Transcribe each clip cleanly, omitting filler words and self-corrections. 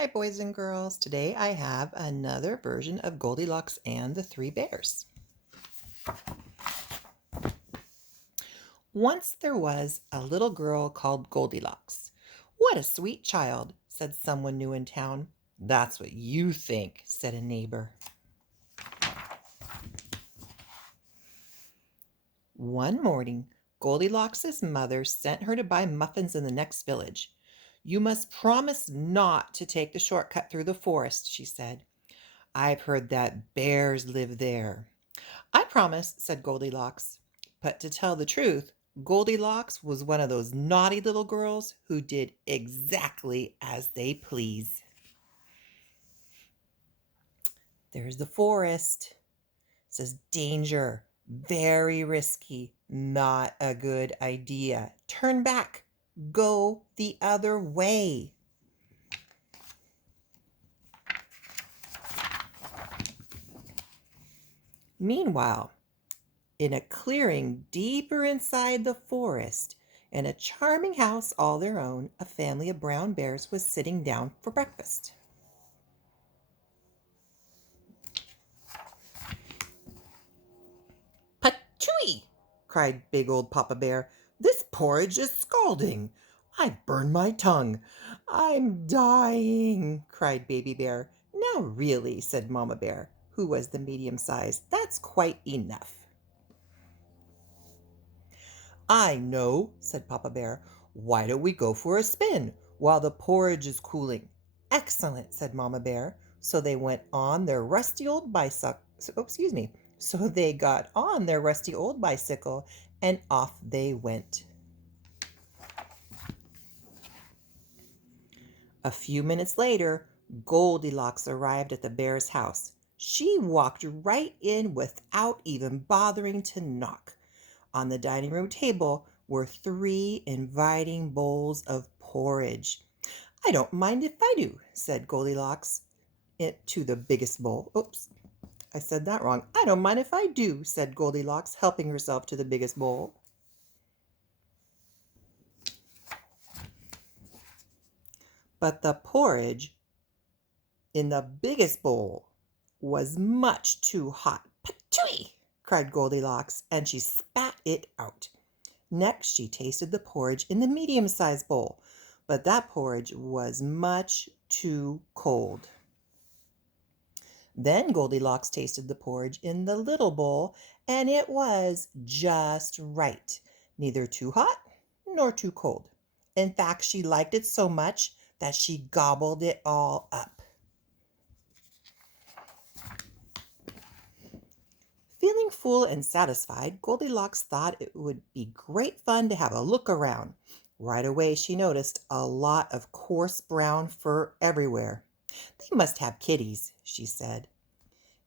Hi, boys and girls. Today I have another version of Goldilocks and the Three Bears. Once there was a little girl called Goldilocks. What a sweet child, said someone new in town. That's what you think, said a neighbor. One morning, Goldilocks' mother sent her to buy muffins in the next village. You must promise not to take the shortcut through the forest, she said. I've heard that bears live there. I promise, said Goldilocks. But to tell the truth, Goldilocks was one of those naughty little girls who did exactly as they please. There's the forest. It says danger, very risky, not a good idea. Turn back, go the other way. Meanwhile, in a clearing deeper inside the forest, in a charming house all their own, a family of brown bears was sitting down for breakfast. "Patooey!" cried big old Papa Bear. "This porridge is scalding. I've burned my tongue. I'm dying!" cried Baby Bear. "Now really," said Mama Bear, who was the medium size, "that's quite enough." "I know," said Papa Bear. "Why don't we go for a spin while the porridge is cooling?" "Excellent," said Mama Bear. So they went on their rusty old bicycle. So they got on their rusty old bicycle and off they went. A few minutes later, Goldilocks arrived at the bear's house. She walked right in without even bothering to knock. On the dining room table were three inviting bowls of porridge. "I don't mind if I do," said Goldilocks to the biggest bowl. Oops, I said that wrong. "I don't mind if I do," said Goldilocks, helping herself to the biggest bowl. But the porridge in the biggest bowl was much too hot. "Patooey!" cried Goldilocks, and she spat it out. Next, she tasted the porridge in the medium-sized bowl, but that porridge was much too cold. Then Goldilocks tasted the porridge in the little bowl, and it was just right, neither too hot nor too cold. In fact, she liked it so much that she gobbled it all up. Feeling full and satisfied, Goldilocks thought it would be great fun to have a look around. Right away, she noticed a lot of coarse brown fur everywhere. "They must have kitties," she said.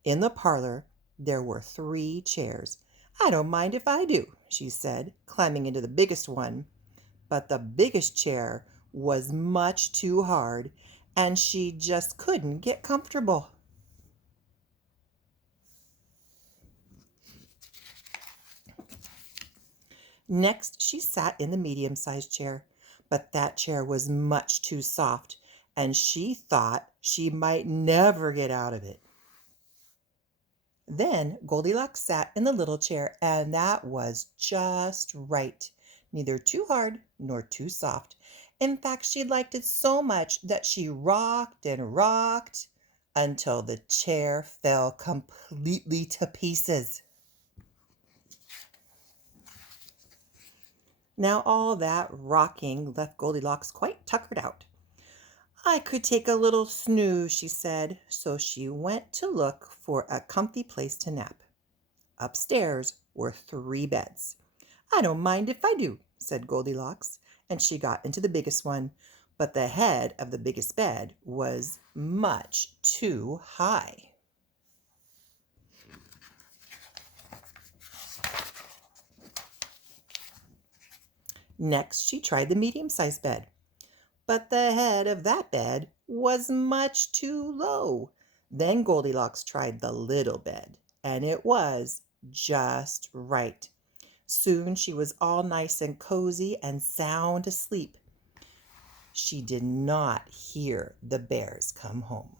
In the parlor, there were three chairs. "I don't mind if I do," she said, climbing into the biggest one. But the biggest chair was much too hard, and she just couldn't get comfortable. Next, she sat in the medium-sized chair, but that chair was much too soft, and she thought she might never get out of it. Then Goldilocks sat in the little chair, and that was just right, neither too hard nor too soft. In fact, she liked it so much that she rocked and rocked until the chair fell completely to pieces. Now all that rocking left Goldilocks quite tuckered out. "I could take a little snooze," she said, so she went to look for a comfy place to nap. Upstairs were three beds. "I don't mind if I do," said Goldilocks, and she got into the biggest one, but the head of the biggest bed was much too high. Next, she tried the medium-sized bed, but the head of that bed was much too low. Then Goldilocks tried the little bed, and it was just right. Soon she was all nice and cozy and sound asleep. She did not hear the bears come home.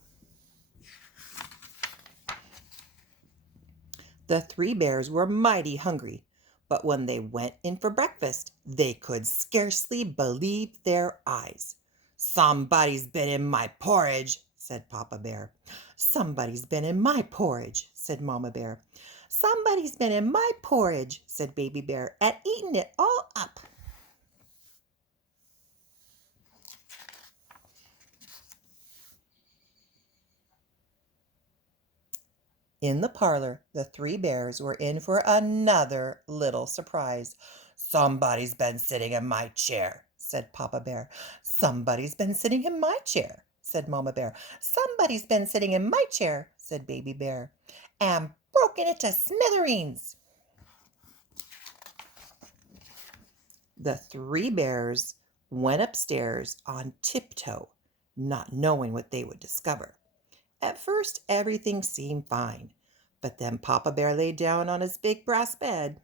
The three bears were mighty hungry, but when they went in for breakfast, they could scarcely believe their eyes. "Somebody's been in my porridge," said Papa Bear. "Somebody's been in my porridge," said Mama Bear. "Somebody's been in my porridge," said Baby Bear, "and eaten it all up." In the parlor, the three bears were in for another little surprise. "Somebody's been sitting in my chair," said Papa Bear. "Somebody's been sitting in my chair," said Mama Bear. "Somebody's been sitting in my chair," said Baby Bear, "and broken it to smithereens." The three bears went upstairs on tiptoe, not knowing what they would discover. At first everything seemed fine, but then Papa Bear lay down on his big brass bed.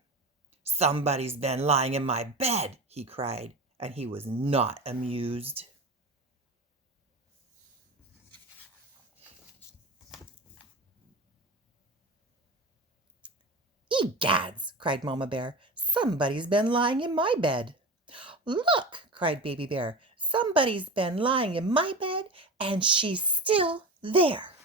"Somebody's been lying in my bed," he cried, and he was not amused. "Egads!" cried Mama Bear. "Somebody's been lying in my bed." "Look!" cried Baby Bear. "Somebody's been lying in my bed, and she's still there."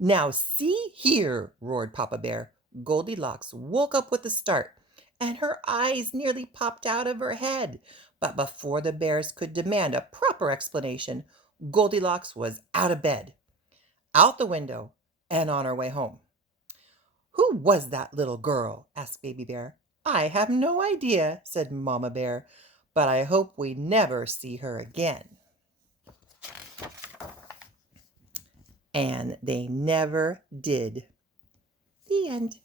"Now see here!" roared Papa Bear. Goldilocks woke up with a start, and her eyes nearly popped out of her head. But before the bears could demand a proper explanation, Goldilocks was out of bed, out the window, and on her way home. "Who was that little girl?" asked Baby Bear. "I have no idea," said Mama Bear, "but I hope we never see her again." And they never did. The end.